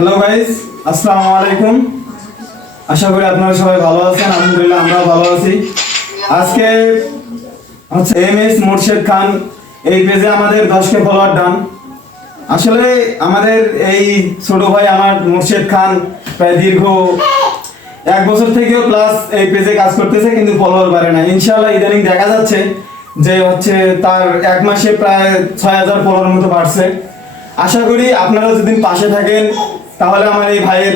Hello guys, আসসালামু আলাইকুম। আশা করি আপনারা সবাই ভালো আছেন। আলহামদুলিল্লাহ আমরাও ভালো আছি। আজকে হচ্ছে এমএস মোর্শেদ খান এই পেজে আমাদের 10K ফলোয়ার ডান। আসলে আমাদের এই ছোট ভাই আমার মোর্শেদ খান প্রায় দীর্ঘ 1 বছর থেকেও প্লাস এই পেজে কাজ করতেছে, কিন্তু ফলোয়ার বাড়ে না। ইনশাআল্লাহ ইদানিং দেখা যাচ্ছে যে হচ্ছে তার 1 মাসে প্রায় 6000 ফলোয়ার মতো বাড়ছে। আশা করি আপনারা যদি পাশে থাকেন তাহলে আমার এই ভাইয়ের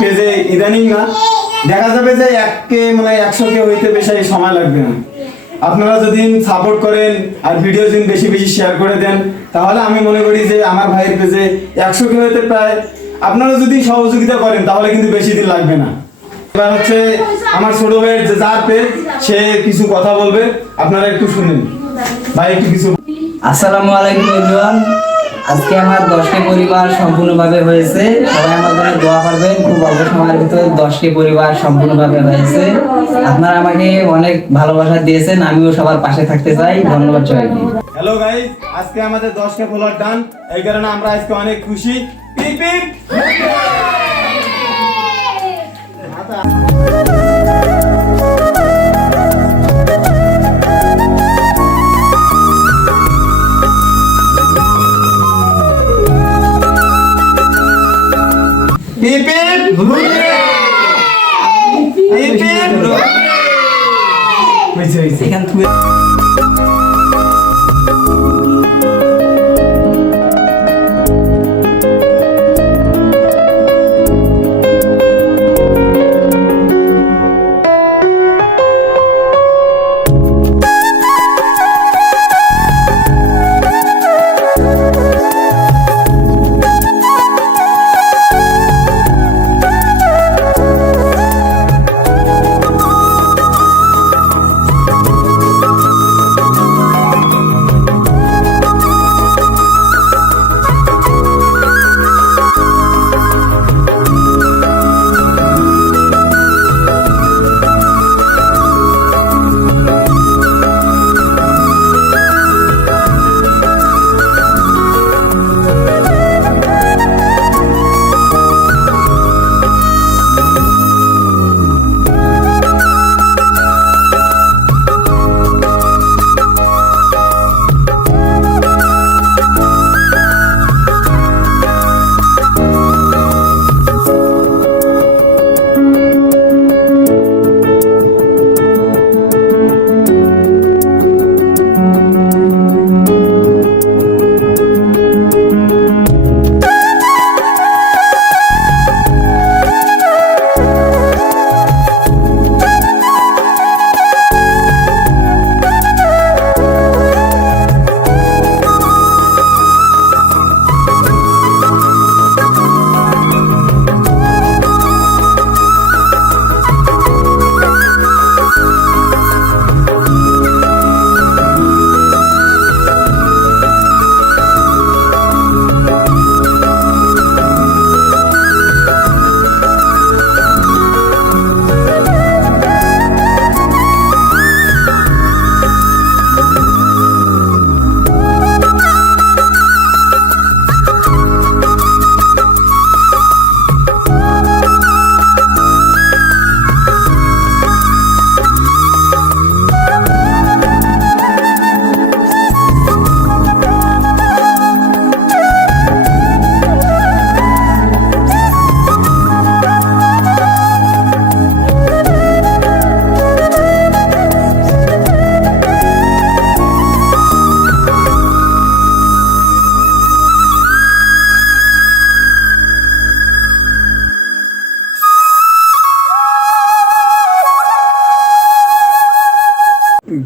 পেজে ইদানিং না দেখা যাবে যে 1K মানে 100K হইতে বেশি সময় লাগবে না। আপনারা যদি সাপোর্ট করেন আর ভিডিও যদি বেশি বেশি শেয়ার করে দেন তাহলে আমি মনে করি যে আমার ভাইয়ের পেজে 100K হইতে প্রায় আপনারা যদি সহযোগিতা করেন তাহলে কিন্তু বেশি দিন লাগবে না। এবার হচ্ছে আমার ছোট ভাইয়ের যে যার পেজ সে কিছু কথা বলবে, আপনারা একটু শুনেন। ভাই একটু কিছু। আসসালামু আলাইকুম এভরিওয়ান। আজকে আমার 10K পরিবার সম্পূর্ণভাবে হয়েছে। সবাই আমার জন্য দোয়া করবেন। খুব অল্প সময়ের ভিতরে 10K পরিবার সম্পূর্ণভাবে হয়েছে। আপনারা আমাকে অনেক ভালোবাসা দিয়েছেন, আমিও সবার পাশে থাকতে চাই। ধন্যবাদ সবাইকে। হ্যালো গাইস, আজকে আমাদের 10K ফলোয়ার ডান, এই কারণে আমরা আজকে অনেক খুশি। পিপ পিপ। Beep beep. Beep beep. এখান থেকে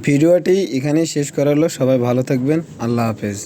ভিডিওটি এখানেই শেষ করা হলো। সবাই ভালো থাকবেন। আল্লাহ হাফেজ।